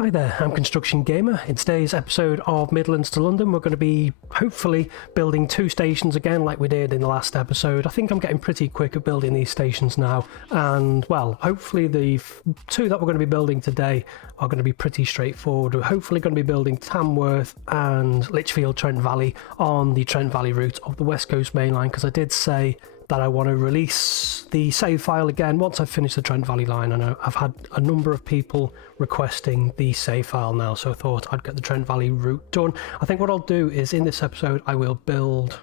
Hi there, I'm Construction Gamer. In today's episode of Midlands to London, we're going to be hopefully building 2 stations again like we did in the last episode. I think I'm getting pretty quick at building these stations now, and well, hopefully the 2 that we're going to be building today are going to be pretty straightforward. We're hopefully going to be building Tamworth and Lichfield Trent Valley on the Trent Valley route of the West Coast Main Line, because I did say that I want to release the save file again once I've finished the Trent Valley line, and I've had a number of people requesting the save file now, so I thought I'd get the Trent Valley route done. I think what I'll do is in this episode I will build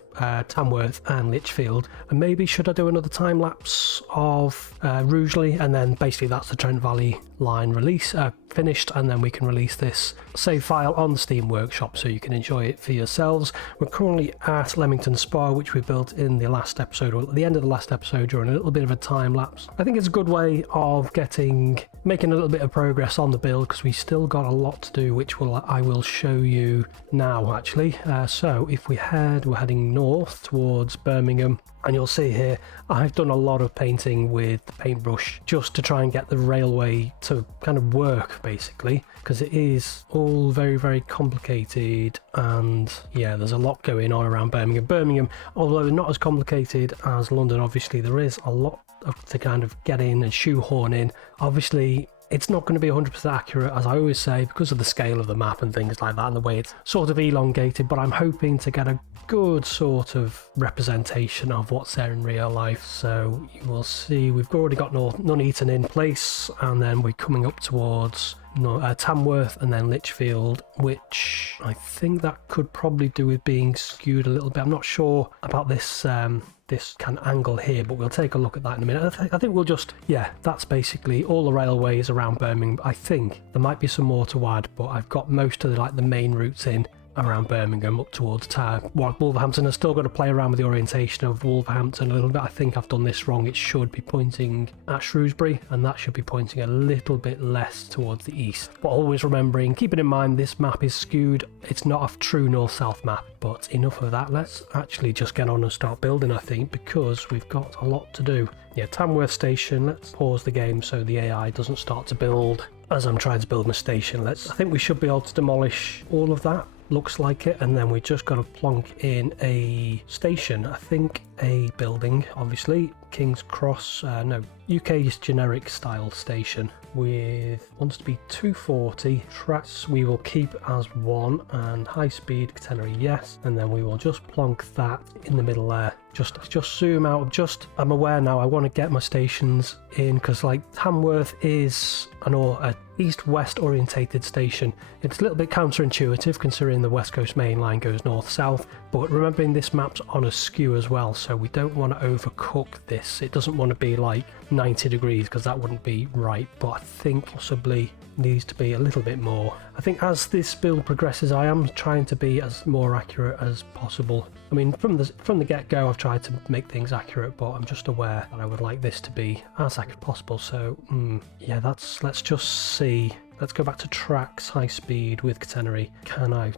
Tamworth and Lichfield, and maybe should I do another time lapse of Rugeley, and then basically that's the Trent Valley line release finished, and then we can release this save file on the Steam Workshop so you can enjoy it for yourselves. We're currently at Leamington Spa, which we built in the last episode, or at the end of the last episode during a little bit of a time lapse. I think it's a good way of making a little bit of progress on the build, because we still got a lot to do, which I will show you now actually. So if we're heading north towards Birmingham, and you'll see here I've done a lot of painting with the paintbrush just to try and get the railway to kind of work, basically, because it is all very, very complicated, and yeah, there's a lot going on around Birmingham, although not as complicated as London. Obviously there is a lot to kind of get in and shoehorn in. Obviously it's not going to be 100% accurate, as I always say, because of the scale of the map and things like that, and the way it's sort of elongated, but I'm hoping to get a good sort of representation of what's there in real life. So you will see we've already got Nuneaton in place, and then we're coming up towards Tamworth and then Lichfield, which I think that could probably do with being skewed a little bit. I'm not sure about this this kind of angle here, but we'll take a look at that in a minute. I think we'll just, yeah, that's basically all the railways around Birmingham. I think there might be some more to add, but I've got most of the main routes in around Birmingham up towards Wolverhampton. I've still got to play around with the orientation of Wolverhampton a little bit. I think I've done this wrong. It should be pointing at Shrewsbury, and that should be pointing a little bit less towards the east. But always keeping in mind this map is skewed. It's not a true north-south map. But enough of that, let's actually just get on and start building, I think, because we've got a lot to do. Yeah, Tamworth Station, let's pause the game so the AI doesn't start to build as I'm trying to build my station. I think we should be able to demolish all of that. Looks like it, and then we just got to plonk in a station. I think a building, obviously, King's Cross, UK's generic style station wants to be 240 tracks. We will keep as 1, and high speed catenary, yes, and then we will just plonk that in the middle there. Just zoom out. I'm aware now I want to get my stations in, because like Tamworth is an east-west orientated station. It's a little bit counterintuitive considering the West Coast Main Line goes north-south, but remembering this map's on a skew as well, so we don't want to overcook this. It doesn't want to be like 90 degrees, because that wouldn't be right, but I think possibly needs to be a little bit more. I think as this build progresses, I am trying to be as more accurate as possible. I mean, from the get-go I've tried to make things accurate, but I'm just aware that I would like this to be as accurate as possible. So yeah, let's just see. Let's go back to tracks, high speed with catenary.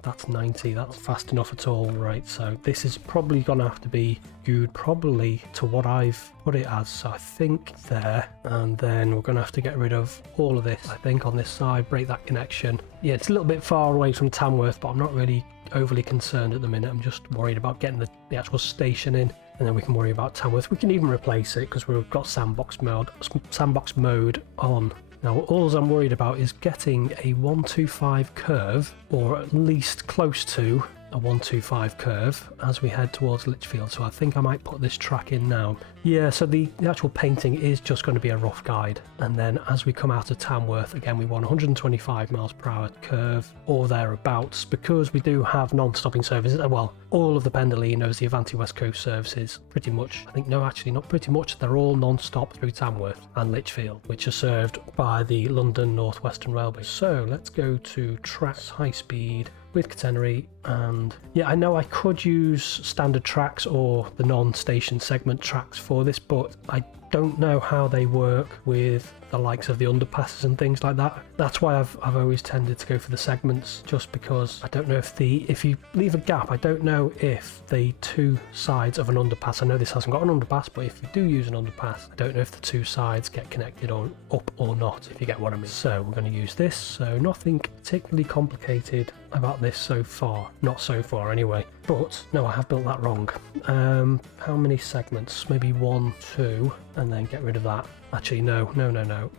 That's 90, that's fast enough at all, right? So this is probably gonna have to be skewed probably to what I've put it as. So I think there, and then we're gonna have to get rid of all of this, I think, on this side, break that connection. Yeah, it's a little bit far away from Tamworth, but I'm not really overly concerned at the minute. I'm just worried about getting the actual station in, and then we can worry about Tamworth. We can even replace it because we've got sandbox mode on. Now all I'm worried about is getting a 125 curve, or at least close to a 125 curve as we head towards Lichfield. So I think I might put this track in now. Yeah, so the actual painting is just going to be a rough guide, and then as we come out of Tamworth, again we want 125 miles per hour curve or thereabouts, because we do have non-stopping services. Well, all of the Pendolinos, the Avanti West Coast services, pretty much, I think, no, actually not pretty much, they're all non-stop through Tamworth and Lichfield, which are served by the London North Western Railway. So let's go to tracks, high speed with catenary, and yeah, I know I could use standard tracks or the non-station segment tracks for this, but I don't know how they work with the likes of the underpasses and things like that. That's why I've always tended to go for the segments, just because I don't know if you leave a gap, I don't know if the two sides of an underpass, I know this hasn't got an underpass, but if you do use an underpass, I don't know if the two sides get connected on up or not, if you get what I mean. So we're going to use this, so nothing particularly complicated about this so far, not so far anyway. But no, I have built that wrong. How many segments? Maybe 1, 2, and then get rid of that. Actually, no.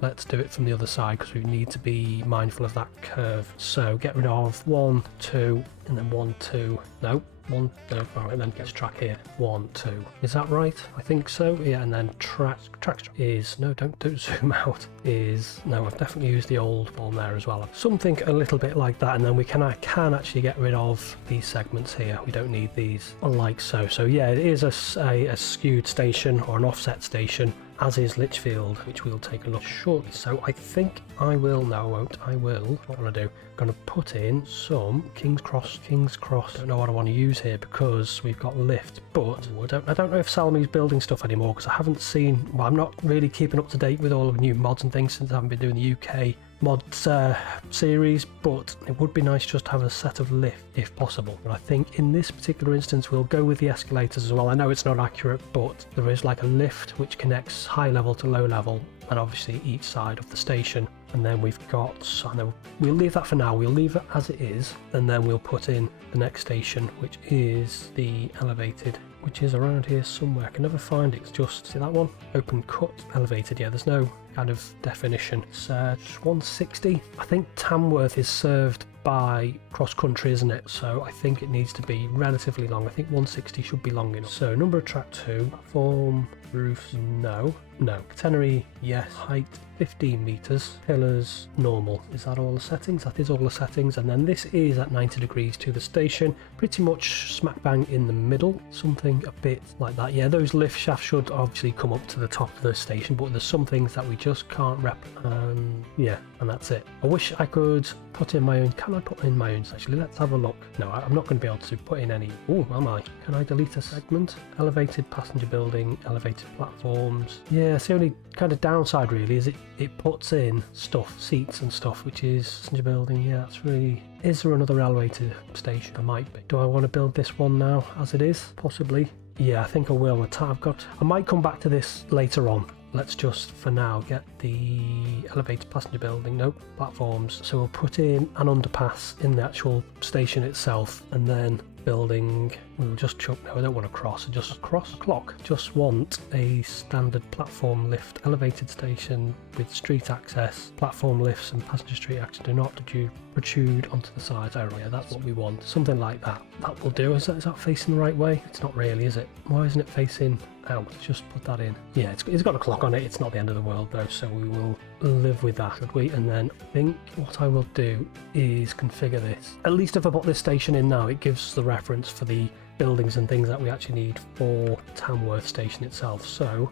Let's do it from the other side, because we need to be mindful of that curve. So get rid of 1, 2, and then 1, 2. No, 1, no, alright, then gets track here. 1, 2. Is that right? I think so. Yeah, and then track is, no, don't zoom out. Is, no, I've definitely used the old form there as well. Something a little bit like that, and then I can actually get rid of these segments here. We don't need these, like so. So yeah, it is a skewed station or an offset station, as is Lichfield, which we'll take a look shortly. So I think I will, no I won't, I will, what will I do? I'm going to put in some King's Cross, don't know what I want to use here because we've got lift, but I don't know if Salame's building stuff anymore, because I haven't seen, well, I'm not really keeping up to date with all of the new mods and things since I haven't been doing the UK mods series, but it would be nice just to have a set of lift if possible. But I think in this particular instance we'll go with the escalators as well. I know it's not accurate, but there is like a lift which connects high level to low level, and obviously each side of the station. And then we've got, so no, we'll leave that for now, we'll leave it as it is, and then we'll put in the next station, which is the elevated, which is around here somewhere. I can never find it. It's just, see that one? Open cut, elevated. Yeah, there's no kind of definition. It's 160. I think Tamworth is served by cross country, isn't it? So I think it needs to be relatively long. I think 160 should be long enough. So number of track 2, platform, roofs, no. Catenary, yes. Height 15 meters, pillars normal. Is that all the settings? That is all the settings. And then this is at 90 degrees to the station, pretty much smack bang in the middle, something a bit like that. Yeah, those lift shafts should obviously come up to the top of the station, but there's some things that we just can't yeah, and that's it. I wish I could put in my own. Can I put in my own? Actually, let's have a look. No, I'm not going to be able to put in any. Oh, am I? Can I delete a segment? Elevated passenger building, elevated platforms. Yeah, it's the only kind of downside really is it puts in stuff, seats and stuff, which is passenger building. Yeah, that's really. Is there another elevated station? There might be. Do I want to build this one now as it is? Possibly. Yeah, I think I will. I might come back to this later on. Let's just for now get the elevated passenger building. Nope, platforms. So we'll put in an underpass in the actual station itself, and then building. We'll just chuck. No, I don't want to cross. Just cross clock. Just want a standard platform lift elevated station with street access. Platform lifts and passenger street access do not protrude onto the sides. Oh yeah, that's what we want. Something like that. That will do. Is that facing the right way? It's not really, is it? Why isn't it facing out? Just put that in. Yeah, it's got a clock on it. It's not the end of the world though, so we will live with that, should we? And then I think what I will do is configure this. At least if I put this station in now, it gives the reference for the buildings and things that we actually need for Tamworth station itself. So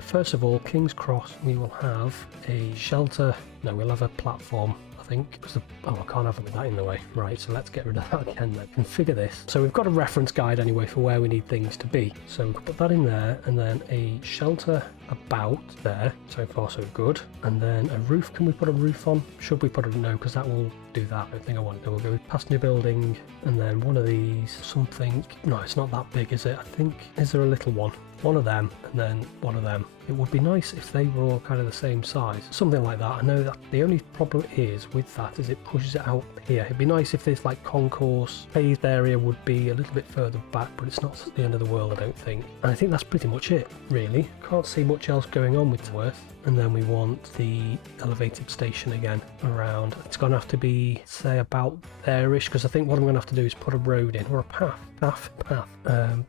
first of all, King's Cross, we will have a shelter. No, we'll have a platform, I think. I can't have it with that in the way. Right, so let's get rid of that again then. Configure this. So we've got a reference guide anyway for where we need things to be. So we can put that in there, and then a shelter about there. So far so good. And then a roof. Can we put a roof on? Should we put a no, because that will do that. I don't think I want it. We'll go with passenger building, and then one of these, something. No, it's not that big, is it? I think, is there a little one? One of them, and then one of them. It would be nice if they were all kind of the same size, something like that. I know that the only problem is with that is it pushes it out here. It'd be nice if this like concourse paved area would be a little bit further back, but it's not the end of the world, I don't think. And I think that's pretty much it, really. Can't see much else going on with Tamworth. And then we want the elevated station again around. It's going to have to be, say, about there-ish, because I think what I'm going to have to do is put a road in, or a path.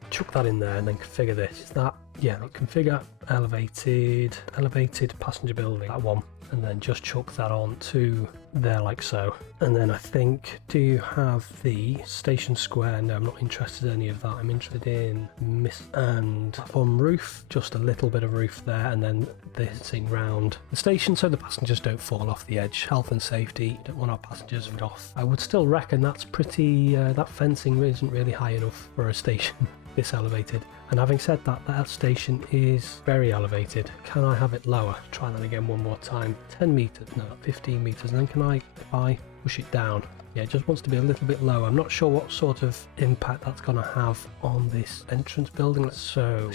Chuck that in there and then configure this. Is that, yeah, configure elevated passenger building, that one. and then just chuck that on to there like so. And then I think, do you have the station square? No, I'm not interested in any of that. I'm interested in mist and platform roof, just a little bit of roof there, and then this thing round the station so the passengers don't fall off the edge. Health and safety, don't want our passengers off. I would still reckon that's pretty, that fencing isn't really high enough for a station this elevated. And having said that, that station is very elevated. Can I have it lower? Try that again one more time. 10 meters, no, 15 meters. And then can I, if I push it down? Yeah, it just wants to be a little bit lower. I'm not sure what sort of impact that's going to have on this entrance building. So,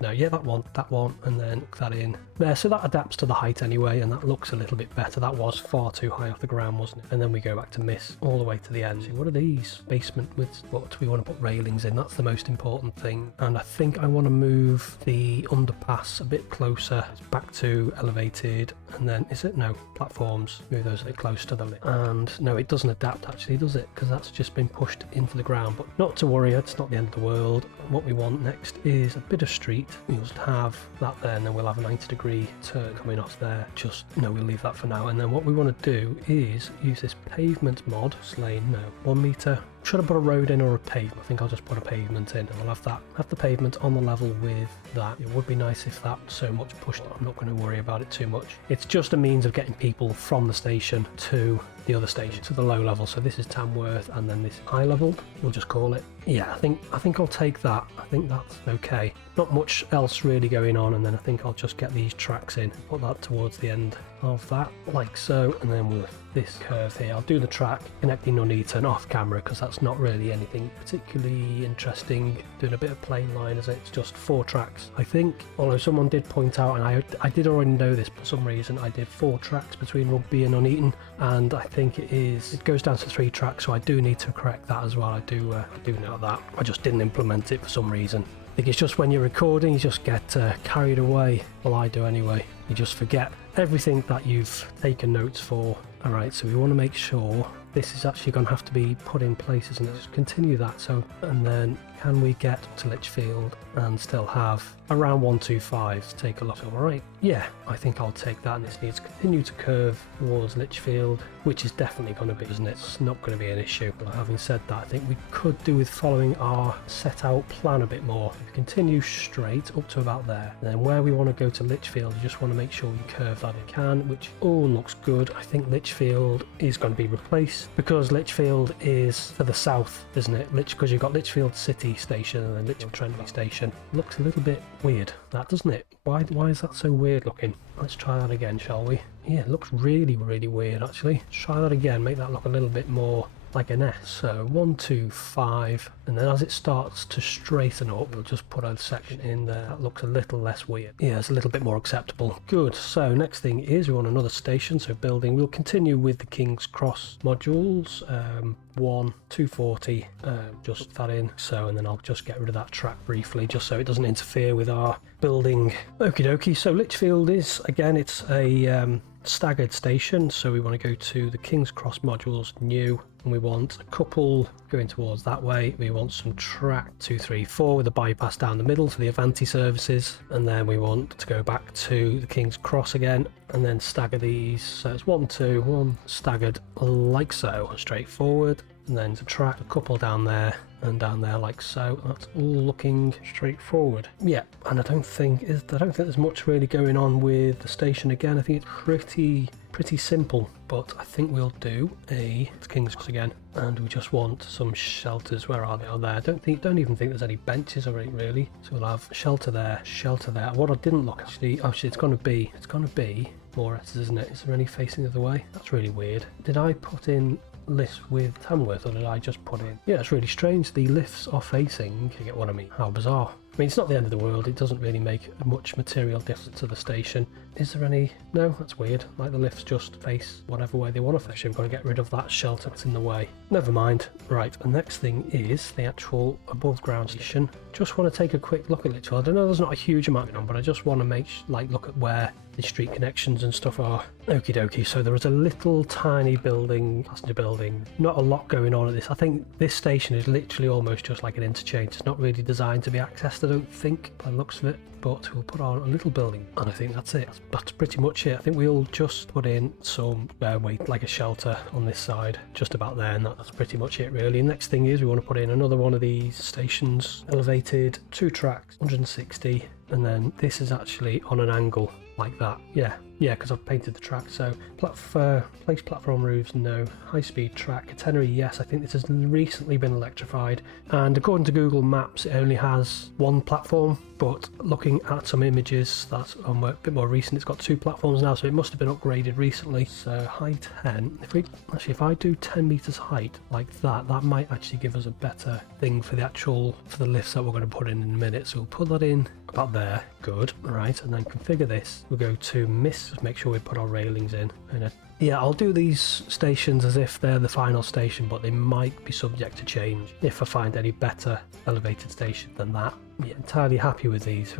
no, yeah, that one, and then hook that in there. So that adapts to the height anyway, and that looks a little bit better. That was far too high off the ground, wasn't it? And then we go back to mist all the way to the end. So what are these? Basement with what? We want to put railings in. That's the most important thing. And I think I want to move the underpass a bit closer back to elevated. And then, is it? No, platforms. Move those a bit close to the lip. And no, it doesn't adapt actually, does it? Because that's just been pushed into the ground. But not to worry, it's not the end of the world. What we want next is a bit of street. We'll just have that there, and then we'll have a 90-degree turn coming off there. Just, no, we'll leave that for now. And then what we want to do is use this pavement mod. Lane, no, 1 meter. Should I put a road in or a pavement? I think I'll just put a pavement in, and we'll have that, have the pavement on the level with that. It would be nice if that so much pushed. I'm not going to worry about it too much. It's just a means of getting people from the station to the other station, to the low level. So this is Tamworth, and then this high level, we'll just call it. Yeah, I think I'll take that. I think that's okay. Not much else really going on, and then I think I'll just get these tracks in, put that towards the end of that, like so, and then with this curve here, I'll do the track connecting Nuneaton off camera because that's not really anything particularly interesting. Doing a bit of plain line as it's just 4 tracks, I think. Although someone did point out, and I did already know this for some reason, I did 4 tracks between Rugby and Nuneaton, and I think it goes down to 3 tracks, so I do need to correct that as well. I do know that. I just didn't implement it for some reason. I think it's just when you're recording, you just get carried away. Well, I do anyway. You just forget everything that you've taken notes for. Alright, so we want to make sure this is actually going to have to be put in place, isn't it? Just continue that. So, and then can we get to Lichfield and still have around 125 to take a look? Alright, yeah, I think I'll take that, and this needs to continue to curve towards Lichfield, which is definitely going to be, isn't it? It's not going to be an issue. But having said that, I think we could do with following our set out plan a bit more. If we continue straight up to about there, and then where we want to go to Lichfield, you just want to make sure you curve that in, which all looks good. I think Lichfield is going to be replaced because Lichfield is to the south, isn't it? Because you've got Lichfield City Station and then Lichfield Trent Station. Looks a little bit weird, that, doesn't it? Why is that so weird looking? Let's try that again, shall we? Yeah, it looks really, really weird actually. Let's try that again, make that look a little bit more like an S. So 1, 2, 5, and then as it starts to straighten up, we'll just put a section in there. That looks a little less weird. Yeah, it's a little bit more acceptable. Good. So next thing is we want another station. So building, we'll continue with the King's Cross modules. 1, 240, just that in. So, and then I'll just get rid of that track briefly, just so it doesn't interfere with our building. Okie dokie. So Lichfield is, again, it's a staggered station, so we want to go to the King's Cross modules, new, and we want a couple going towards that way. We want some track 2, 3, 4 with a bypass down the middle for the Avanti services, and then we want to go back to the King's Cross again and then stagger these. So it's 1, 2, 1 staggered like so, straight forward, and then subtract a couple down there and down there like so. That's all looking straightforward. Yeah, and I don't think there's much really going on with the station. Again, I think it's pretty simple, but I think we'll do a King's Cross again, and we just want some shelters. Where are they? Oh, there. Don't even think there's any benches or anything really. So we'll have shelter there, shelter there. What I didn't look actually, it's going to be more S's, isn't it? Is there any facing the other way? That's really weird. Did I put in lifts with Tamworth, or did I just put in? Yeah, it's really strange. The lifts are facing. You get what I mean? How bizarre. I mean, it's not the end of the world. It doesn't really make much material difference to the station. Is there any? No, that's weird. Like the lifts just face whatever way they want to face. We've got to get rid of that shelter that's in the way. Never mind. Right, the next thing is the actual above ground station. Just want to take a quick look at Lichfield. I know there's not a huge amount going on, but I just want to look at where the street connections and stuff are. Okie dokie. So there is a little tiny building, passenger building. Not a lot going on at this. I think this station is literally almost just like an interchange. It's not really designed to be accessed, I don't think, by the looks of it. but we'll put on a little building, and I think that's it. That's pretty much it. I think we'll just put in some like a shelter on this side, just about there, and that's pretty much it really. Next thing is we want to put in another one of these stations, elevated, 2 tracks, 160, and then this is actually on an angle like that. Yeah, because I've painted the track. So place platform roofs, no. High speed track, catenary, yes. I think this has recently been electrified, and according to Google Maps it only has 1 platform, but looking at some images that's a bit more recent, it's got 2 platforms now, so it must have been upgraded recently. So height 10. If I do 10 meters height like that, that might actually give us a better thing for the lifts that we're going to put in a minute. So we'll put that in about there. Good. Right, and then configure this. We'll go to just make sure we put our railings in. And yeah, I'll do these stations as if they're the final station, but they might be subject to change if I find any better elevated station than that. Yeah, entirely happy with these if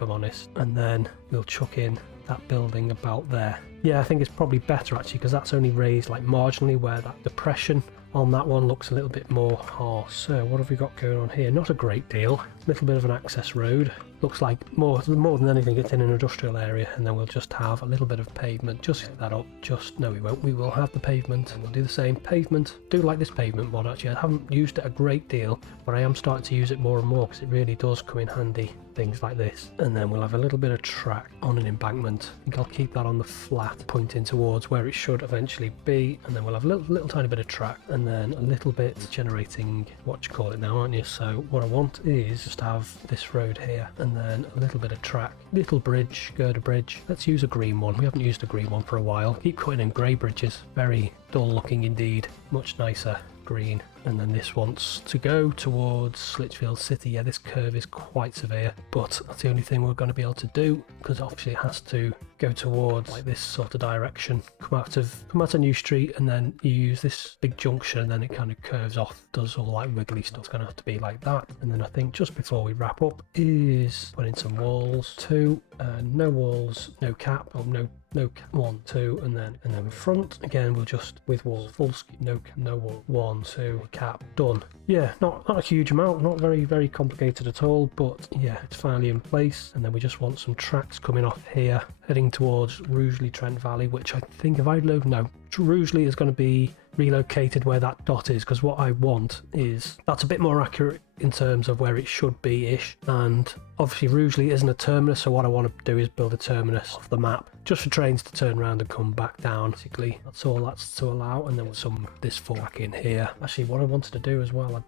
I'm honest. And then we'll chuck in that building about there. Yeah, I think it's probably better actually, because that's only raised like marginally, where that depression on that one looks a little bit more harsh. So what have we got going on here? Not a great deal. A little bit of an access road. Looks like more than anything it's in an industrial area, and then we'll just have a little bit of pavement. Just set that up. No, we won't. We will have the pavement, and we'll do the same pavement. Do like this pavement mod actually. I haven't used it a great deal, but I am starting to use it more and more because it really does come in handy. Things like this. And then we'll have a little bit of track on an embankment. I think I'll keep that on the flat, pointing towards where it should eventually be, and then we'll have a little tiny bit of track, and then a little bit generating, what you call it now, aren't you? So what I want is just have this road here, and then a little bit of track, little bridge, girder bridge. Let's use a green one. We haven't used a green one for a while. Keep cutting in grey bridges. Very dull looking indeed. Much nicer green. And then this wants to go towards Lichfield City. Yeah, this curve is quite severe, but that's the only thing we're going to be able to do, because obviously it has to go towards like this sort of direction. Come out of New Street, and then you use this big junction, and then it kind of curves off, does all like wiggly stuff. It's going to have to be like that. And then I think just before we wrap up is put in some walls. 2, no walls, no cap, or no 1, 2, and then front again. We'll just with walls, full no wall, 1, 2, cap, done. Yeah, not a huge amount, not very complicated at all, but yeah, it's finally in place. And then we just want some tracks coming off here, heading towards Rugeley, Trent Valley, which I think if I load, no, Rugeley is going to be relocated where that dot is, because what I want is that's a bit more accurate in terms of where it should be ish, and obviously Rugeley isn't a terminus, so what I want to do is build a terminus off the map just for trains to turn around and come back down. Basically that's all that's to allow. And then with this fork in here, actually what I wanted to do as well,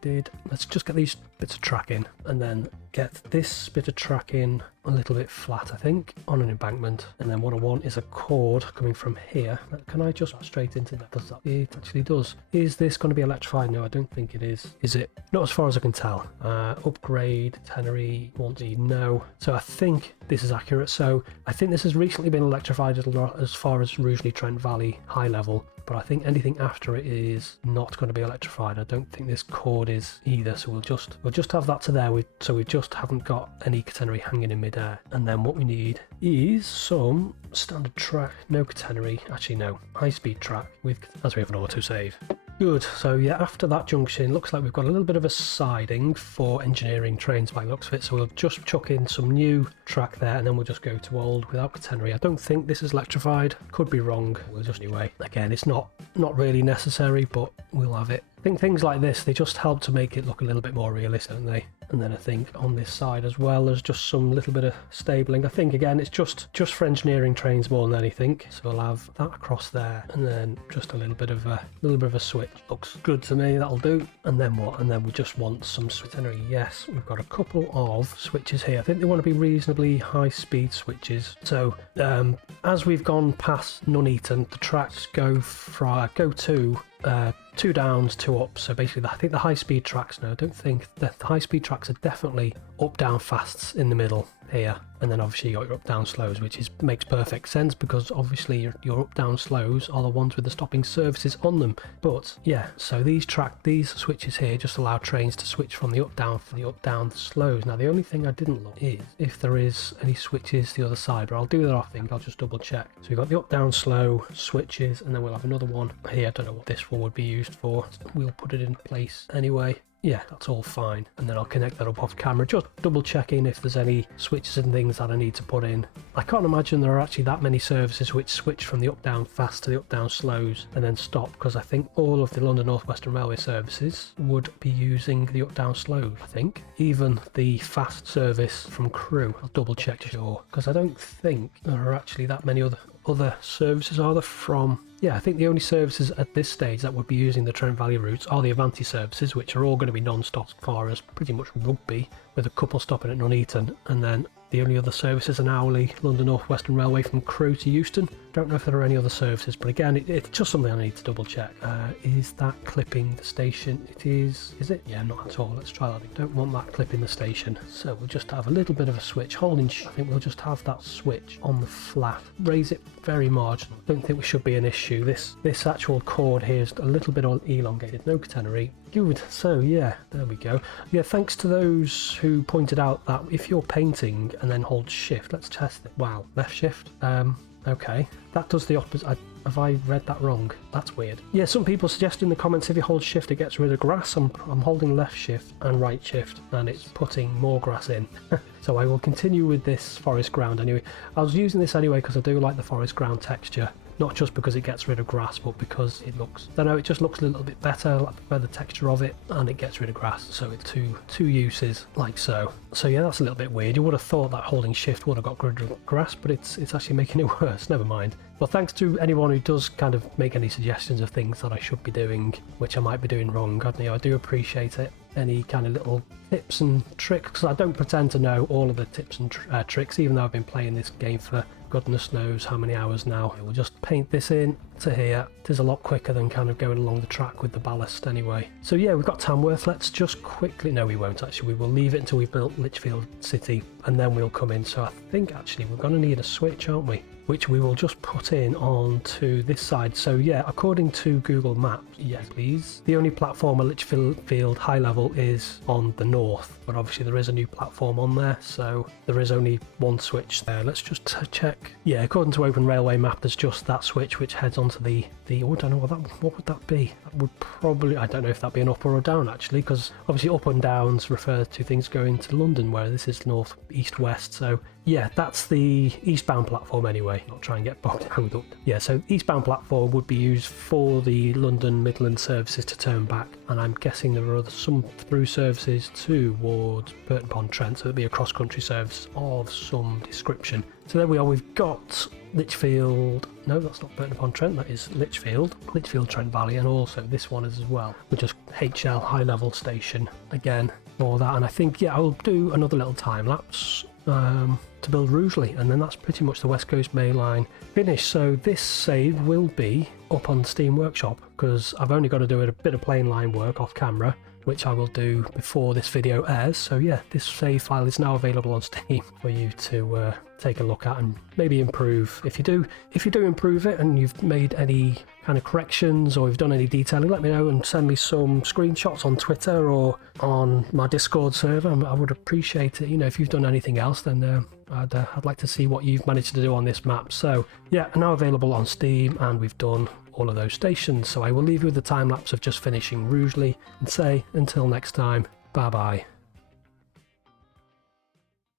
let's just get these bits of track in, and then get this bit of track in a little bit flat, I think, on an embankment. And then what I want is a cord coming from here. Can I just straight into that? Does that? It actually does. Is this going to be electrified? No, I don't think it is. Is it? Not as far as I can tell. Upgrade, Tenery, Wanty, no. So I think this is accurate. So I think this has recently been electrified as far as Rugeley, Trent Valley high level, but I think anything after it is not going to be electrified. I don't think this cord is either, so we'll just have that to there. So we just haven't got any catenary hanging in midair. And then what we need is some standard track, no catenary, actually no, high speed track with, as we have an autosave. Good. So yeah, after that junction, looks like we've got a little bit of a siding for engineering trains by the looks of it. So we'll just chuck in some new track there, and then we'll just go to old without catenary. I don't think this is electrified. Could be wrong. We'll just anyway. Again, it's not really necessary, but we'll have it. I think things like this, they just help to make it look a little bit more realistic, don't they? And then I think on this side as well, there's just some little bit of stabling. I think again, it's just for engineering trains more than anything. So I'll have that across there, and then just a little bit of a switch. Looks good to me. That'll do. And then what? And then we just want some catenary. Yes, we've got a couple of switches here. I think they want to be reasonably high speed switches. So as we've gone past Nuneaton, the tracks go to 2 downs, 2 up. So basically, I think the high speed tracks, no, I don't think the high speed tracks are definitely up down fasts in the middle here. And then obviously you got your up down slows, which makes perfect sense, because obviously your up down slows are the ones with the stopping services on them. But yeah, so these switches here just allow trains to switch from the up down slows. Now the only thing I didn't look is if there is any switches the other side, but I'll do that. I think I'll just double check. So we've got the up down slow switches, and then we'll have another one here. I don't know what this one would be used for. We'll put it in place anyway. yeah, that's all fine. And then I'll connect that up off camera, just double checking if there's any switches and things that I need to put in. I can't imagine there are actually that many services which switch from the up-down fast to the up-down slows and then stop, because I think all of the London North Western Railway services would be using the up-down slows, I think. Even the fast service from Crewe, I'll double check sure, because I don't think there are actually that many other services, are there, from... Yeah, I think the only services at this stage that would be using the Trent Valley routes are the Avanti services, which are all going to be non-stop as far as pretty much Rugby, with a couple stopping at Nuneaton, and then the only other services an hourly London North Western Railway from Crewe to Euston. Don't know if there are any other services, but again, it's just something I need to double check. Is that clipping the station? It is it? Yeah, not at all. Let's try that. Don't want that clipping the station. So we'll just have a little bit of a switch. Holding, I think we'll just have that switch on the flat. Raise it very marginal. Don't think we should be an issue. This actual cord here is a little bit elongated. No catenary. Good. So yeah, there we go. Yeah, thanks to those who pointed out that if you're painting and then hold shift, let's test it. Wow, left shift. Okay, that does the opposite. Have I read that wrong? That's weird. Yeah, some people suggest in the comments if you hold shift it gets rid of grass. I'm holding left shift and right shift and it's putting more grass in. So I will continue with this forest ground anyway. I was using this anyway because I do like the forest ground texture. Not just because it gets rid of grass, but because it looks, I don't know, it just looks a little bit better. I prefer the texture of it, and it gets rid of grass. So it's two uses, like so. So yeah, that's a little bit weird. You would have thought that holding shift would have got rid of grass, but it's actually making it worse. Never mind. Well, thanks to anyone who does kind of make any suggestions of things that I should be doing, which I might be doing wrong. I do appreciate it. Any kind of little tips and tricks, because I don't pretend to know all of the tips and tricks, even though I've been playing this game for goodness knows how many hours now. We'll just paint this in to here. It is a lot quicker than kind of going along the track with the ballast anyway. So yeah, we've got Tamworth. Let's just quickly, no we won't actually, we will leave it until we've built Lichfield City and then we'll come in. So I think actually we're going to need a switch, aren't we? Which we will just put in onto this side. So yeah, according to Google Maps, yes please, the only platform at Lichfield high level is on the north, but obviously there is a new platform on there, so there is only one switch there. Let's just check. Yeah, according to Open Railway Map, there's just that switch which heads onto the oh, I don't know what would that be? That would probably, I don't know if that'd be an up or a down actually, because obviously up and downs refer to things going to London, where this is north, east, west. So yeah, that's the eastbound platform anyway. Not try and get bogged down up. Yeah, so eastbound platform would be used for the London Midland services to turn back, and I'm guessing there are some through services towards Burton Pond Trent, so it'll be a cross-country service of some description. So there we are, we've got Lichfield, no that's not Burton Pond Trent, that is Lichfield Trent Valley, and also this one is as well, which is HL high level station again for that. And I think, yeah, I'll do another little time lapse to build Rugeley, and then that's pretty much the West Coast Main Line finished. So this save will be up on Steam Workshop, because I've only got to do a bit of plain line work off camera, which I will do before this video airs. So yeah, this save file is now available on Steam for you to take a look at and maybe improve. If you do improve it and you've made any kind of corrections or you've done any detailing, let me know and send me some screenshots on Twitter or on my Discord server. I would appreciate it. You know, if you've done anything else, then I'd like to see what you've managed to do on this map. So yeah, now available on Steam, and we've done all of those stations. So I will leave you with the time lapse of just finishing Rugeley and say until next time, bye bye.